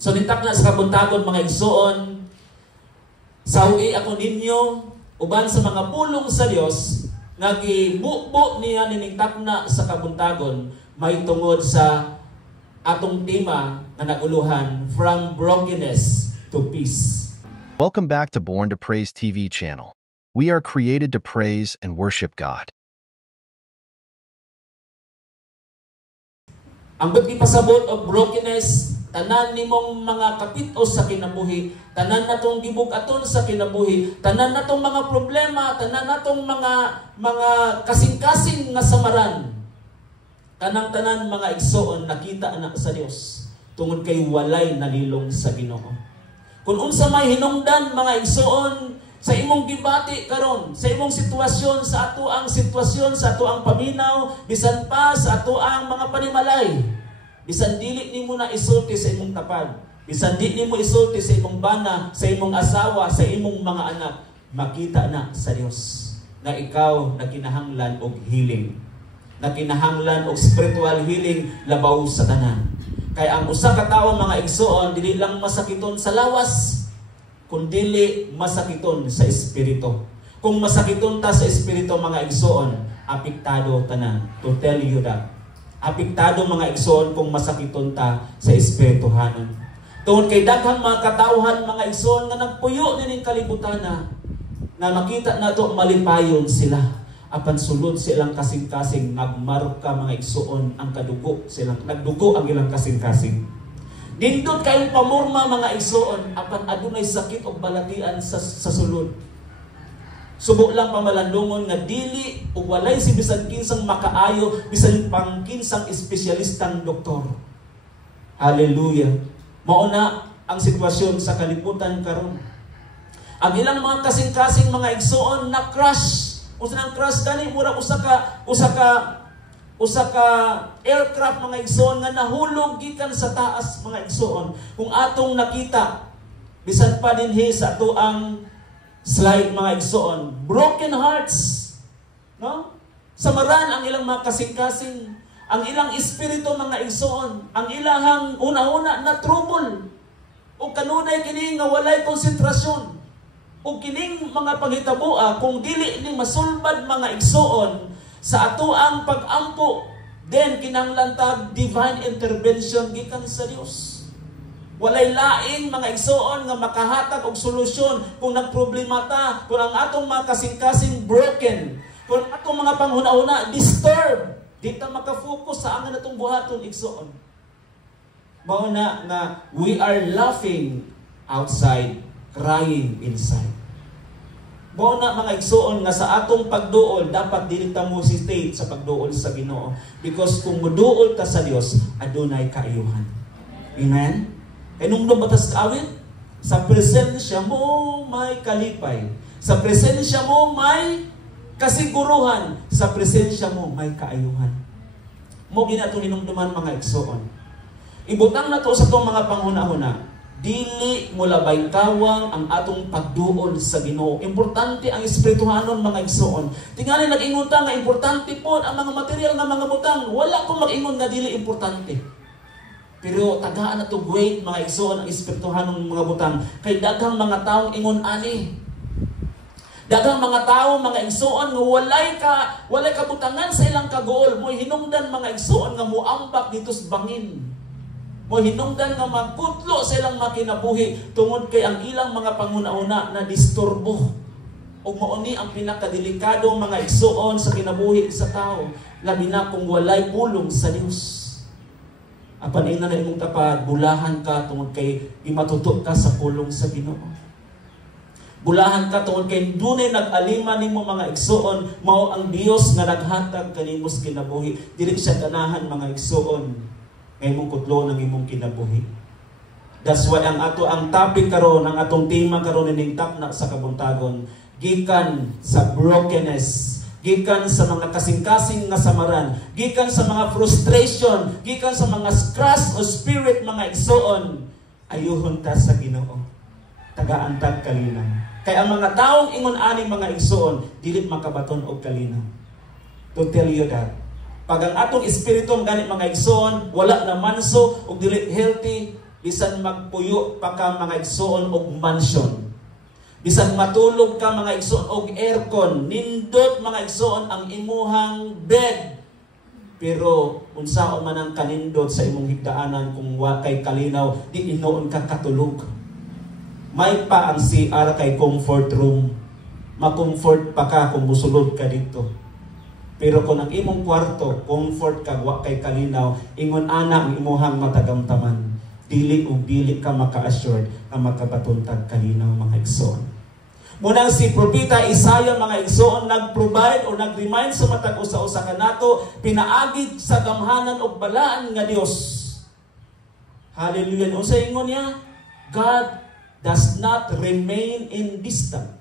So nitak na sa kabuntagon mga igsoon, sawi ako ninyo uban sa mga pulong sa Dios nga gibubo niya ninintak na sa kabuntagon may tungod sa atong tema na naguluhan from brokenness to peace. Welcome back to Born to Praise TV channel. We are created to praise and worship God. Ang pagkipasabot of brokenness, tanan nimong mga kapito sa kinabuhi, tanan natong gibug-aton sa kinabuhi, tanan natong mga problema, tanan natong mga kasing-kasing nga samaran. Tanang-tanan mga igsoon nakita na sa Dios tungod kay walay nalilong sa Ginoo. Kung unsa may hinungdan mga igsoon sa imong gibati karon, sa imong sitwasyon, sa ato ang sitwasyon, sa ato ang paminaw, bisan pa sa ato ang mga panimalay, bisan dili nimo na isulti sa imong tapad, bisan di nimo isulti sa imong bana, sa imong asawa, sa imong mga anak, makita na sa Dios na ikaw na kinahanglan og healing, na kinahanglan og spiritual healing labaw sa tanan. Kay ang usa ka tawo mga igsoon dili lang masakiton sa lawas, kundili masakiton sa espiritu. Kung masakiton ta sa espiritu mga igsoon, apektado tanan. To tell you that. Apektado mga igsoon kung masakiton ta sa espirituhanon. Tungod kay daghang mga katawhan mga igsoon nga nagpuyo nining kalibutan na makita nato malipayon sila. Apan sulod silang kasing-kasing nagmarka mga igsoon ang kadugo silang nagdugo ang ilang kasing-kasing. Dindot kayong pamorma mga igsoon, apan adunay sakit o balatian sa sulod. Subo lang pamalandungon nga dili o walay si bisan kinsang makaayo, bisan pang kinsang espesyalistang doktor. Hallelujah. Mauna ang sitwasyon sa kalibutan karon. Ang ilang mga kasing-kasing mga igsoon na crash. Usa nang crash gani murag usa ka aircraft mga igsoon nga nahulog gikan sa taas mga igsoon. Kung atong nakita bisan pa dinhi sa ato ang slide mga igsoon, broken hearts, no? Samaran ang ilang mga kasing-kasing, ang ilang espiritu mga igsoon, ang ilahang una-una na trouble. O kanunay kini nga walay konsentrasyon. O kining mga panghitabo kung dili ni masulbad mga igsoon sa ato ang pag-ampo, then kinahanglan tag divine intervention gikan sa Dios. Walay laing mga igsoon nga makahatag og solusyon kung nagproblema ta, kung ang atong mga kasing-kasing broken, kung atong mga panghuna-una disturb, di ta makafocus sa angan natong buhaton igsoon. Mao na nga we are laughing outside, crying inside. Mao na mga igsoon nga sa atong pagduol dapat dili ta mo stay sa pagduol sa Ginoo, because kung moduol ta sa Dios adunay kaayuhan. Amen. Kay nung batas awit, sa presensya mo may kalipay, sa presensya mo may kasiguruhan, sa presensya mo may kaayuhan. Mo ginato hinumduman mga igsoon. Ibutang na to sa tong mga panghuna-huna. Dili mo labay kawang ang atong pagduol sa Ginoo. Importante ang espirituhanon mga igsoon. Tingali nag-ingon ta nga importante po ang mga material nga mga butang. Wala kong mag-ingon nga dili importante. Pero tagaan na to great mga igsoon ang espirituhanon mga butang. Kay daghang mga taong ingon ani. Daghang mga tao mga igsoon nga walay kabutangan sa ilang kagool. Mo hinungdan mga igsoon nga muambak dito sa bangin. Mo hinungdan nga magkutlo sa ilang makinabuhi tungod kay ang ilang mga panguna-una na disturbo. O mauni ang pinakadelikadong mga igsoon sa kinabuhi sa tao, labi na kung walay pulong sa Dios. Apan ina na imong tapad, bulahan ka tungod kay imatuto ka sa pulong sa Ginoo. Bulahan ka tungod kay dunay nag-alima nimo mga igsoon, mao ang Dios nga naghatag kanimo sa kinabuhi. Dili siya ganahan mga igsoon ngay mong kutlo ng imong kinabuhi. That's why ang topic karon, ang atong tema karon ning takna sa kabuntagon, gikan sa brokenness, gikan sa mga kasing-kasing nga samaran, gikan sa mga frustration, gikan sa mga crash o spirit mga igsoon, ayuhon ta sa Ginoo. Tagaan tag kalinaw. Kay ang mga taong ingon ani mga igsoon, dili makabaton og kalinaw. To tell you that pag ang atong espiritu ganit mga igsoon, wala na manso o dili healthy, bisan magpuyo pa ka mga igsoon og mansion, bisan matulog ka mga igsoon og aircon, nindot mga igsoon ang imuhang bed, pero unsaon man ang kanindot sa imong higdaanan kung wa kay kalinaw, di inoon ka katulog. May pa ang CR kay comfort room, makomfort pa ka kung musulod ka dito. Pero kung ang imong kwarto, comfort ka, wa kay kalinaw, ingon ana ang imuhang matagamtaman, dili ug dili ka maka-assured ang magkabatuntag kalinaw mga igsoon. Munang si Propeta Isaiah mga igsoon nag-provide o nag-remind sa matag usa-usa kanato, pinaagid sa gamhanan og balaan nga Dios. Hallelujah. Unsa ingon niya? God does not remain in distance.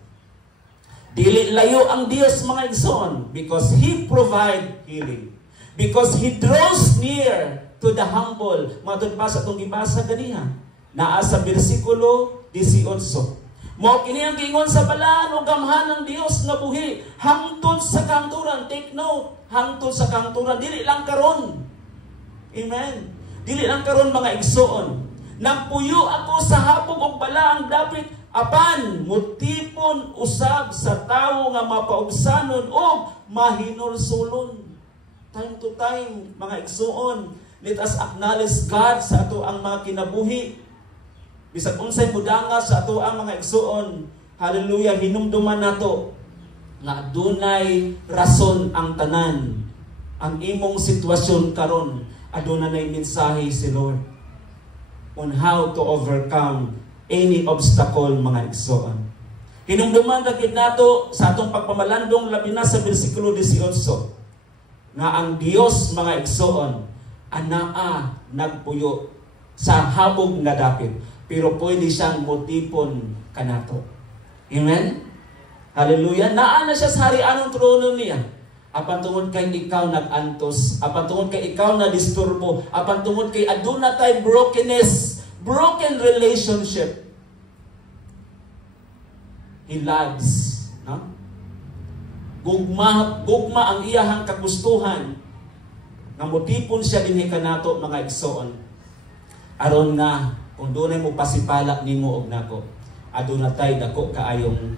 Dili layo ang Dios mga igsoon, because He provide healing. Because He draws near to the humble. Matod pa sa itong ibasa ganiha. Naa sa versikulo 18. Mo kini ang giingon sa balaan o gamhan ng Dios nga buhi hangtod sa kangturan. Take note, hangtod sa kangturan, dili lang karon. Amen. Dili lang karon mga igsoon. Nagpuyo ako sa hapog og balaang dapit apan mutipon usab sa tawo nga mapaubsanon o mahinulsulon. Time to time mga igsoon, let us acknowledge God sa ato ang mga kinabuhi. Bisag unsay mudanga sa ato ang mga igsoon, hallelujah, hinumduman nato nga adunay rason ang tanan. Ang imong sitwasyon karon, adunay mensahe si Lord on how to overcome any obstacle mga igsoon. Hinumduman gid nato sa atong pagpamalandong labi na sa bersikulo 18 nga ang Dios mga igsoon anaa nagpuyo sa habog nga dapit, pero pwede siyang motipon kanato. Amen? Hallelujah. Naa na siya sa harianong trono niya. Apan tungod kay ikaw nag-antos, apan tungod kay ikaw na disturbo, apan tungod kay aduna tay brokenness, broken relationship, He loves, no? Gugma ang iyahang kagustuhan nga motipon siya dinhi kanato mga igsoon. Aron nga kung dunay mo pasipala nimo og nako, aduna tay dako kaayong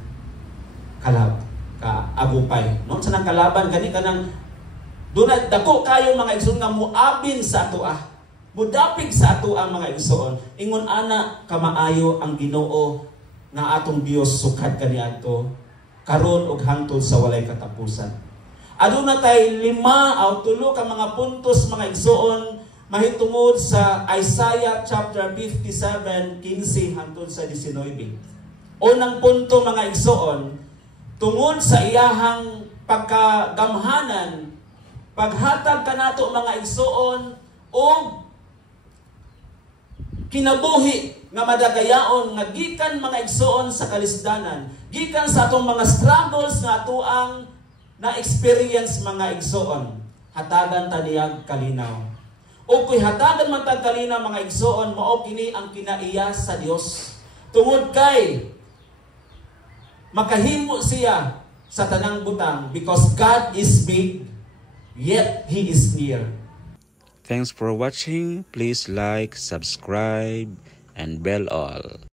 agupay. No? Sa nang kalaban gani kanang dunay dako kayo mga igsoon nga muabin sa atoa. Mudapig sa atoa mga igsoon. Ingon ana kamaayo ang Ginoo nga atong Dios sukad kaniadto karon ug hangtod sa walay katapusan. Aduna tay 5 o 3 ka mga puntos mga igsoon mahitungod sa Isaiah chapter 57 15 hangtod sa 19. Unang punto mga igsoon, tungod sa iyahang pagkagamhanan, paghatag kanato mga igsoon og kinabuhi nga madagayaon nga gikan mga igsoon sa kalisdanan, gikan sa atong mga struggles nga ato ang na-experience mga igsoon, hatagan ta niyang kalinaw. O kung hatagan man tag kalinaw mga igsoon, mao kini ang kinaiya sa Dios. Tungod kay makahimo siya sa tanang butang, because God is big, yet He is near. Thanks for watching. Please like, subscribe, and bell all.